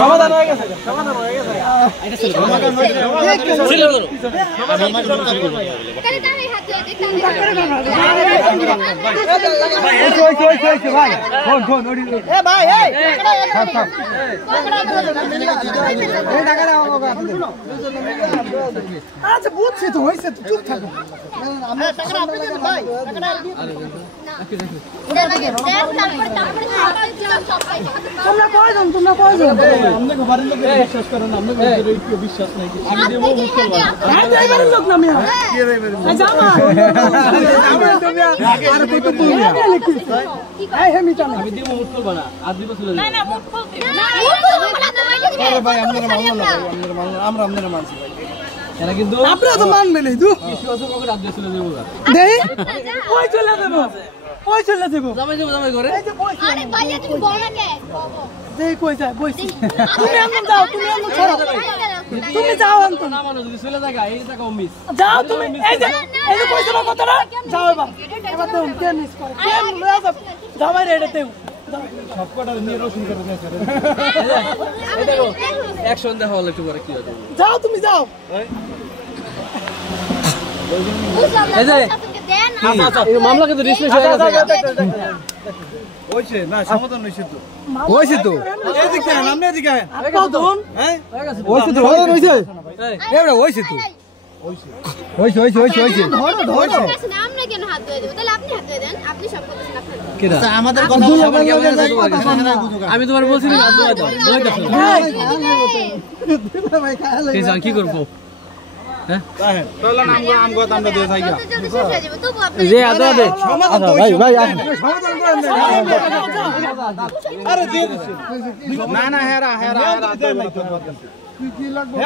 সমাধান হয়ে গেছে সমাধান হয়ে গেছে এটা সমাধান হয়েছে ছিল করো তাহলে তাহলে হাত ধরে দেখতাম ভাই ফোন ওড়ি এ ভাই এই টাকা দাও আচ্ছা বুঝছি তো হইছে তো চুপ থাকো আমরা টাকা আপনি দেন ভাই টাকাটা তোমরা কয়জন আমাকে বাড়ির লোক বিশ্বাস করেন আমাকে একটু বিশ্বাস নাই আমি দেব মুশকিল বাড়ি হ্যাঁ ড্রাইভারের লোক না আমি কে ড্রাইভার জামা তুমি আর কত তুমি এই হে মিটা আমি দেব মুশকিল বাড়া আজ দিব চলে না না মুশকিল দিব না আরে ভাই আপনারা মানলো না আমরা মানছি ভাই এরা কিন্তু আপনারা তো মানবেন না তুই কিছু আছে ওকে রাত দিয়ে চলে দেব দেই ওই চলে দেব ওই চলে দেব জামাই করে এই যে বইছি আরে ভাইয়া তুমি বল না কে দেই কই যায় বইছি তুমি আমন যাও তুমি আমন ছাড়ো তুমি যাও আনতো না মানো যদি চলে জায়গা এই জায়গা মিস যাও তুমি এই যে কইছো না কথাটা যাও এবার তো কে মিস করে কে লয়া যাও জামাই রেডে দেও সবকটা নিয়ে রোশন করে দেন স্যার এই দেখো অ্যাকশন দেখো একটু পরে কি হবে যাও তুমি যাও এই যে আচ্ছা এই মামলা কিন্তু ডিসমিস হয়ে গেছে হইছে না সমাধান হইছে তো এদিকে নামনে এদিকে কতক্ষণ হ্যাঁ হইছে তো হইছে এবড়া হইছে তো হইছে ধরো আমরা কেন হাত ধরে দেব তাহলে আপনি হাত ধরে দেন আপনি সব করতেছেন আপনারা কেডা আমাদের কথা সবার কেমন আছে আমি তোমার বলছি না হাত ধরে দাও ভাই খালে কি করব হ্যাঁ তাহলে নাম গো আমরা দিয়ে যাই যে আদা দে আচ্ছা ভাই সমাধান করেন আরে দিয়ে দিছি না না হেরা কি লাগবে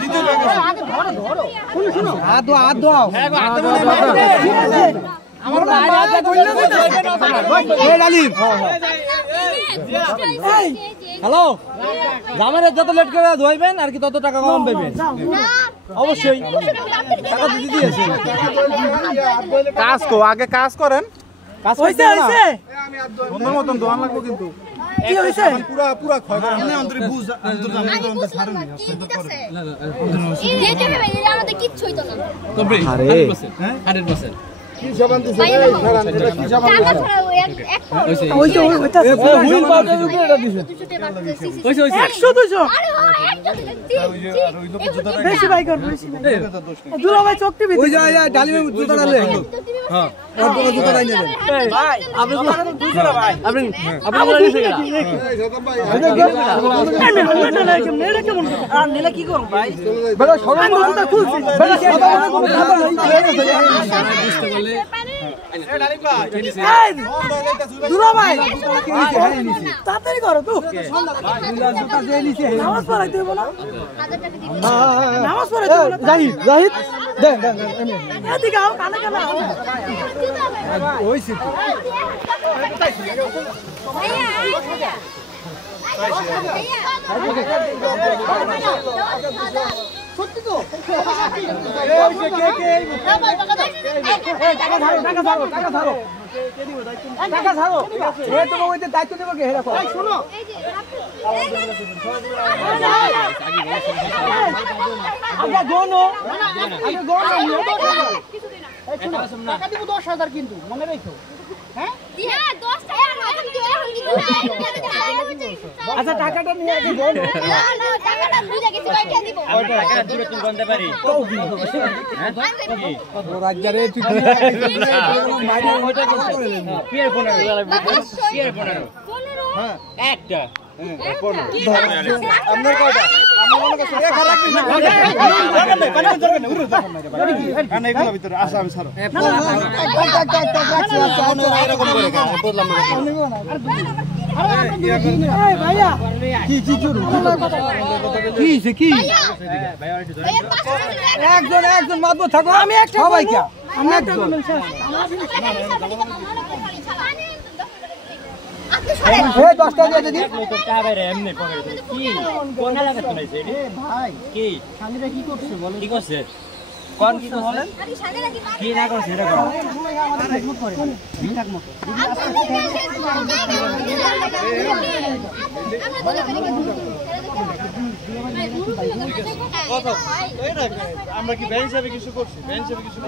দিতে লাগবে শুনো হাত দাও আমার হাত কইলা দিতে এই ডালিম হ্যালো জামাইরে যত লেট করে ধইবেন আর কি তত টাকা কম পাবেন অবশ্যই টাকা দিতে দিয়েছি আগে কাজ করেন কাজ হইছে আমি আর বন্ধুর মতন দোয়ান লাগবো কিন্তু কি হইছে পুরা ক্ষয় করে এনে অন্তরে বুঝ অন্তর জামাই তো অন্তর ছাড়েন না এই যেতে হবে আমাদের কিচ্ছু হইতো না কমপ্লিট 100% কি জবান দিছে ভাই খারান এটা কি জবান টাকা ছাড়া ওইটা হুইল পাউডার উপরে এটা দিছে হইছে 100 200 আরে হ্যাঁ বেশি ভাই কর বেশি দুলা ভাই চকটি ওই যে ডালিমে জুতা ডালে হ্যাঁ আর জুতা ডাই নেবেন ভাই আপনি টাকা তো 200 না ভাই আপনি বলে দিছে কেন এই সদম ভাই এটা কেমন আর নিলে কি করব ভাই বলে সরম জুতা খুলছি বলে বুঝতে বলে এই ডালিম ভাই দুলা ভাই তাড়াতাড়ি করো তো জুতা দিয়ে নিছে নামাজ পড়াইতে হবে না নামাজ পড়াইতে হবে জাহিদ দেন এদিকে আও কানে ওইছে সত্যি তো টাকা ছাড়ো এ তুমি ওইতে দায়িত্ব দেবো কে হেরা শোনো টাকা দিব 10,000 কিন্তু মনে রেখো হ্যাঁ আচ্ছা টাকাটা নিয়ে আসি বল টাকাটা বুঝে গেছি বাইটা দিব টাকাটা দিবে তুমি বলতে পারি ও রাজ্জারে তুই মাইরে ওইটা করে কি আর 15 হ্যাঁ একটা আপনার কয়টা আমি মনে করছি এ খারাপ কিছু না এগুলো ভিতরে আসা আমি ছাড়ো বললাম ভাইয়া কি একজন মাতবো থাকো আমি একটা সবাই কে আমি একটা এই 10টা দিয়ে দিদি টাকা বাইরে এমনি পকেটে কি কোন লাগা তুমি এডি ভাই কি স্বামীরা কি করছে বলো কি করছে কোন কি বলেন কি না করছে এটা করো ঠিকঠাক মতো আমরা কি ব্যাংক হিসাবে কিছু করছি ব্যাংক হিসাবে কিছু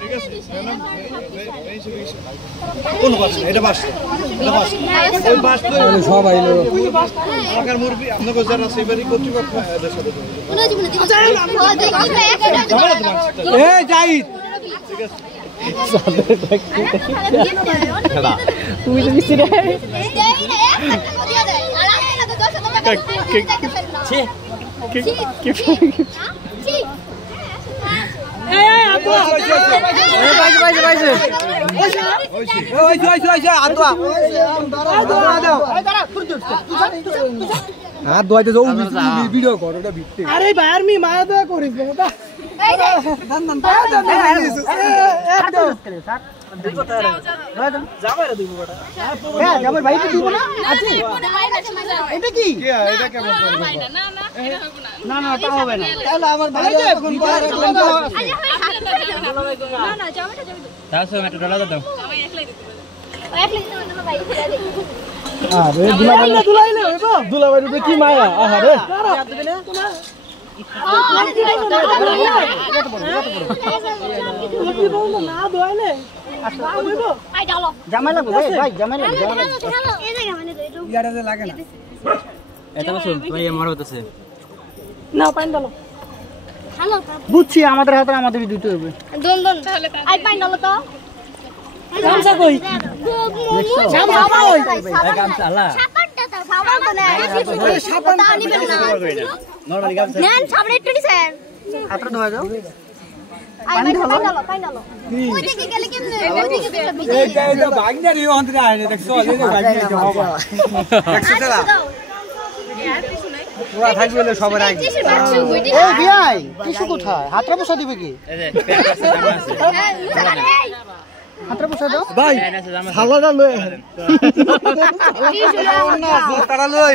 ঠিক আছে কোন বাস এটা বাস ওই বাস তো সব আইলো আকার মুরবি আপনাকে যারা সেবারি কর্তৃপক্ষ এদের সাথে এই যাই ঠিক আছে তুমি তো মিছি রে আরে ভাই আর্মি মারা দেওয়া করিস কি মায়া আহারে বুঝছি আমাদের হাতে আমাদের দুটো হবে কিছু কোথায় হাতটা বসা দিবে কি হাতটা বসা দাও ভাই সালাদা লয়ে তারা লয়ে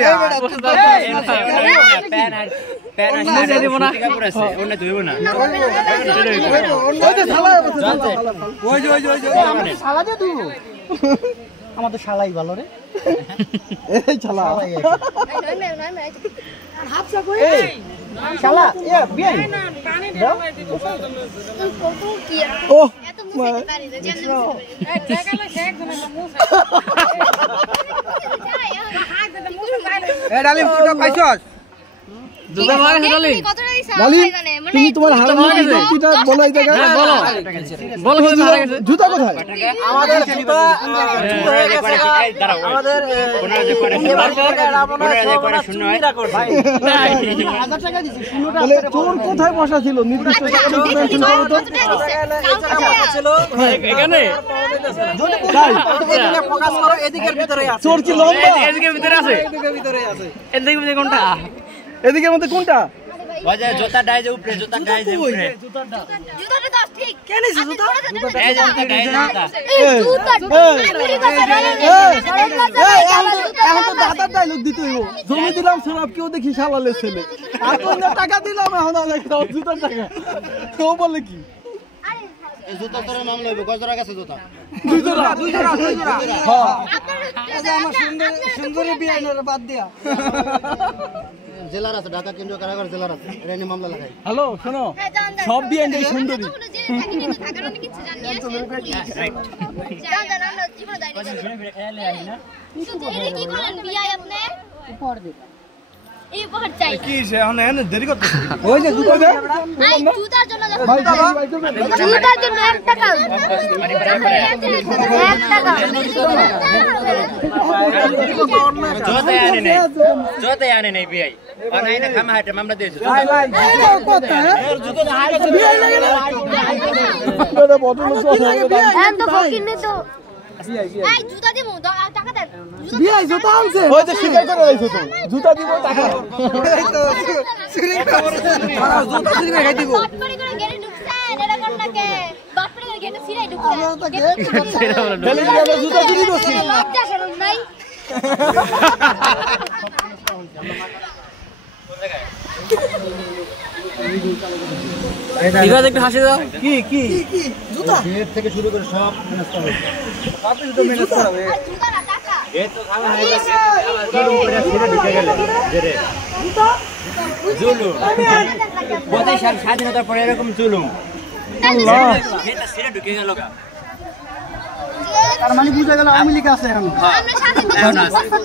আমাদের শালাই ভালো রে এই শালা শালা এ বিয়ে ও ডালি ফটো পাইছস তুমি তোমার হারানোটা বলাই দেখা বলো জুতা কোথায় আমাদের জুতা আমাদের তোর কোথায় বসা ছিল নির্দিষ্ট চোর ছিল এদিকের মধ্যে কোনটা জুতা ডাইজে উপরে জুতা ডাইজে উপরে জুতাটা তো ঠিক কেন আছে জুতা এই জুতা ডাইজে জুতা এখন তো দাদার ডায়লগ দিতে হইব জমি দিলাম সব কেউ দেখি শালালের ছেলে আর তো টাকা দিলাম এখন দাও জুতার টাকা তো বলে কি জুতা তোর মামলা হইব কত টাকা আছে জুতা দুই জোড়া হ্যাঁ আমার সুন্দরী বিয়ানের বাদ দিয়া জেলার আছে ঢাকা কেন্দ্রীয় কারাগার জেলার আছে রেনি মামলা লাগাই হ্যালো শোনো সব বিয়ানের সুন্দরী ঢাকার অনেক কিছু জানি জান আমরা জীবনে দাঁড়িয়ে কি করেন বিয়ে আপনি উপর দে এই উপহার চাই কি সে এখন এনে দেরি করতেছ ওই যে জুতা দে ভাই জুতার জন্য জুতার জন্য 1 টাকা 1 টাকা জুতা আনে নাই বিয়াই অনলাইনে খামা হাটে মামলা দিয়েছে ভাই ভাই কথা জুতা বিয়াই লাগে না এটা বটল এন্ড তো ফকিং নে তো এই জুতা দিমু টাকা দেন বিয়াই জুতা আনছে ওই যে শিকার করে আইছো তো জুতা দিব টাকা এই তো চুরি করে জুতা চুরি করে খাই দিব বাটপাড়ি করে গেড়ে ঢুকছেন এরা কোন নাকে বাটপাড়ি করে গেটে সিরাই ঢুকছেন তাহলে আমরা জুতা চুরি করছি লজ্জা শরম নাই ঠিক আছে একটু হাসি দাও কি কি জুতা বিয়ের থেকে শুরু করে সব মেনেজ করা হবে সব তো ম্যানেজ করা হবে জুতা না টাকা এই তো খাওয়া হয়ে গেছে জুলুম করে ছেড়ে ঢুকে গেল জেরে জুলুম কোথায় স্বাধীনতার পরে এরকম জুলুম আল্লাহ এটা ছেড়ে ঢুকে গেল গা তার মানে বুঝা গেল আওয়ামী লীগ আছে এখন আমরা স্বাধীন